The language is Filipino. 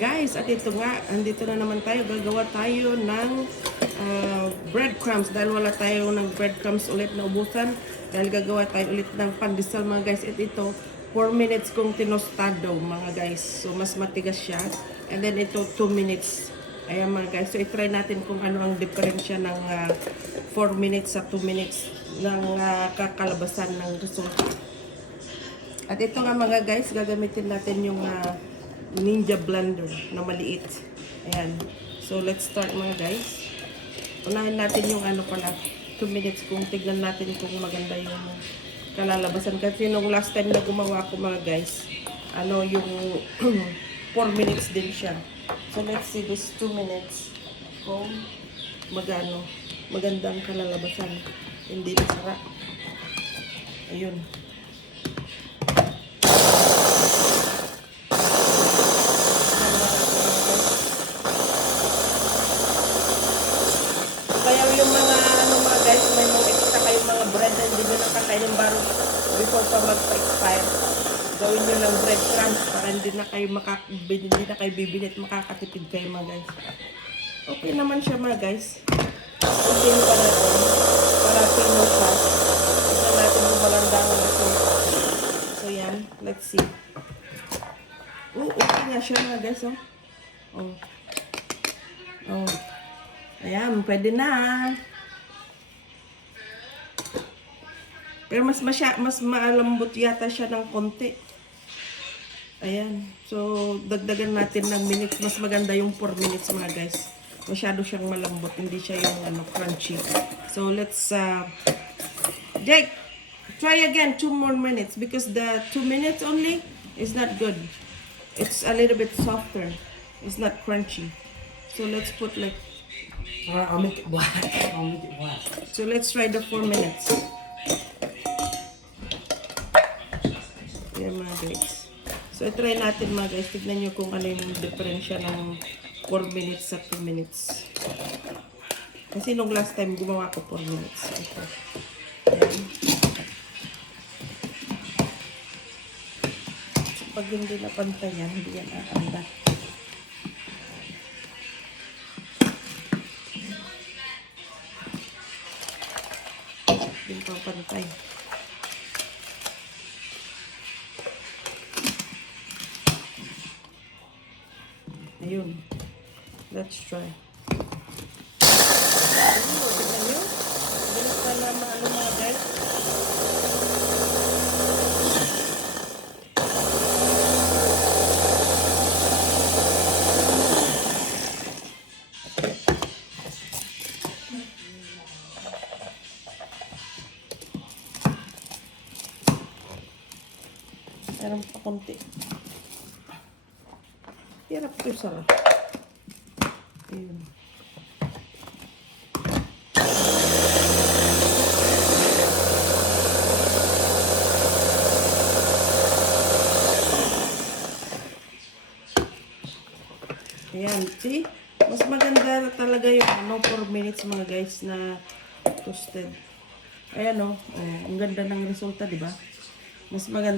guys, at ito nga, andito na naman tayo. Gagawa tayo ng breadcrumbs. Dahil wala tayo ng breadcrumbs ulit na ubusan. Dahil gagawa tayo ulit ng pandesal mga guys. At ito, 4 minutes kong tinostado mga guys. So, mas matigas siya. And then ito, 2 minutes. Ayan mga guys. So, itry natin kung ano ang diferensya ng 4 minutes sa 2 minutes ng kakalabasan ng resulta. At ito nga mga guys, gagamitin natin yung Ninja blender na maliit. Ayan. So, let's start mga guys. Unahin natin yung ano pala, 2 minutes kung tignan natin kung maganda yung kalalabasan. Kasi nung last time na gumawa ko mga guys, ano yung 4 minutes din siya. So, let's see this 2 minutes kung magandang kalalabasan. Hindi masara. Ayun. Kaya yung mga mga guys, may mga extra kayong mga bread na hindi nyo nakakainin baro before pa magpa-expire. Gawin nyo ng breadcrumbs para hindi na kayo bibili at makakatipid kayo mga guys. Okay naman siya mga guys. Okay pa natin para pino siya. Tignan natin yung malandang ito. So yan, let's see. Okay nga siya mga guys. Ayan, pwede na. Pero mas maalambot yata siya ng konti. Ayan. So, dagdagan natin ng minutes. Mas maganda yung 4 minutes mga guys. Masyado siyang malambot. Hindi siya yung crunchy. So, let's Jake, try again 2 more minutes. Because the 2 minutes only is not good. It's a little bit softer. It's not crunchy. So, let's put like I'll make it black. I'll make it black. So let's try the 4 minutes. Yan mga guys. So try natin mga guys. Tignan nyo kung ano yung diferensya ng 4 minutes sa 2 minutes. Kasi nung last time gumawa ko 4 minutes. Ito. Ayan. So, pag hindi na pantay yan, hindi yan aanda. Yung pantay. Ayun. Let's try. Tignan nyo. Bilis pa naman mga guys. Meron pa konti. Hirap ito sarap. Ayun. Ayan, see? Mas maganda talaga yung 4 minutes mga guys na toasted. Ayan ang ganda ng resulta, di ba? Mas maganda.